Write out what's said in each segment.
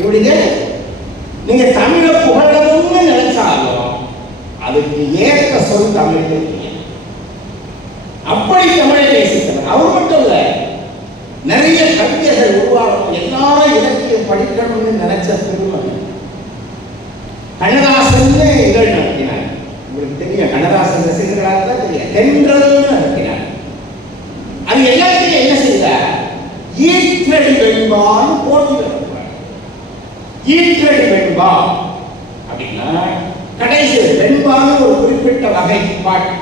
இப்படிங்க நீங்க தமிழை புகழணும்னு நினைச்சாலும் அதுக்கு ஏற்ற சொல் தமிழ் இல்லை. அப்படி தமிழை நேசித்தவர் அவர் மட்டும் இல்ல, நிறைய கவிஞர்கள் உருவாகும், எல்லா இலக்கியம் படிக்கணும்னு நினைச்ச பெருமை. கண்ணதாசன் இதழ் நடத்தினார், உங்களுக்கு தெரியும், கண்ணதாசன் ரசிகர்களாக தான் தெரியும், தென்றல்னு நடத்தினார். அது எல்லாத்தையும் என்ன செய்தார், ஈற்றடி வெண்பான்னு போட்டி நடத்துவார். ஈற்றடி வெண்பா அப்படின்னா கடைசி வெண்பான்னு ஒரு குறிப்பிட்ட வகை பாட்டு,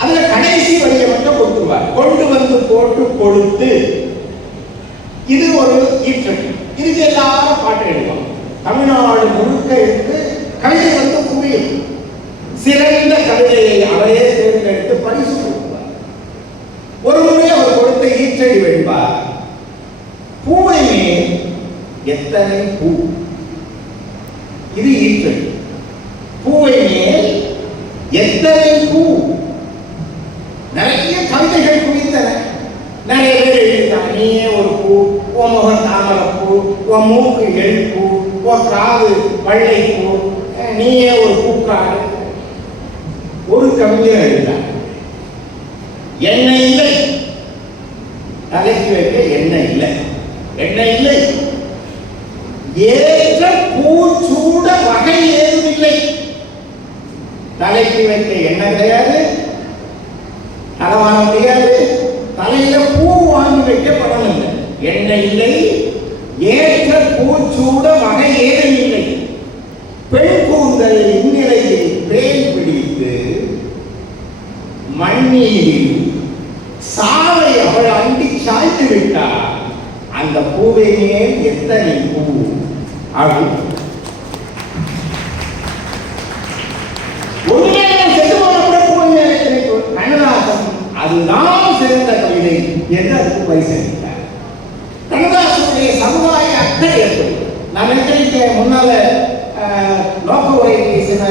அதுல கடைசி வழியை மட்டும் கொடுத்துருவார். கொண்டு வந்து போட்டு கொடுத்து, இது ஒரு ஈற்றடி. இதுக்கு எல்லாரும் பாட்டு எழுதுவாங்க. தமிழ்நாடு முழுக்க இருந்து கவிதை வந்து குவியும். சிறந்த கவிதையை அவரே தேர்ந்தெடுத்து பரிசு கொடுப்பார். ஒரு முறை அவர் கொடுத்த ஈற்றடி வெண்பா, பூவை மேல் எத்தனை பூ. இது ஈற்றடி. பூவை மேல் எத்தனை பூ. நிறைய கவிதைகள் குவித்தன. நிறைய பேர் எழுதிட்டாங்க, நீயே ஒரு பூ, உன் முகம் தாமரை பூ, உன் மூக்கு எள் பூ, உன் காது வள்ளை பூ, நீயே ஒரு பூக்காடு. ஒரு கவிஞர் எழுதினார், எண்ணெய் இல்லை, தலைக்கு வைக்க எண்ணெய் இல்லை, எண்ணெய் இல்லை, ஏற்ற பூச்சூட வகை ஏதும் இல்லை. தலைக்கு வைக்க எண்ணெய் கிடையாது, தலைவான முடியாது, தலையில பூ வாங்கி வைக்கப்படும் இல்லை, எண்ணெய் இல்லை, ஏற்ற பூச்சூட வகை ஏதும் இல்லை. பெண் கூந்தல் இந்நிலையில் பேய் பிடித்து மண்ணீரில் சாவை அவள் அண்டி சாய்த்து விட்டார். அந்த பூவை மேல் எத்தனை பூ. கண்ணதாசன் அதுதான் சிறந்த கவிதை என்று அதுக்கு பரிசளித்தார். கண்ணதாசனுடைய சமுதாய அக்கறை ஏற்படும். நான் நினைக்கிறேன் முன்னால நோக்க உரை பேசின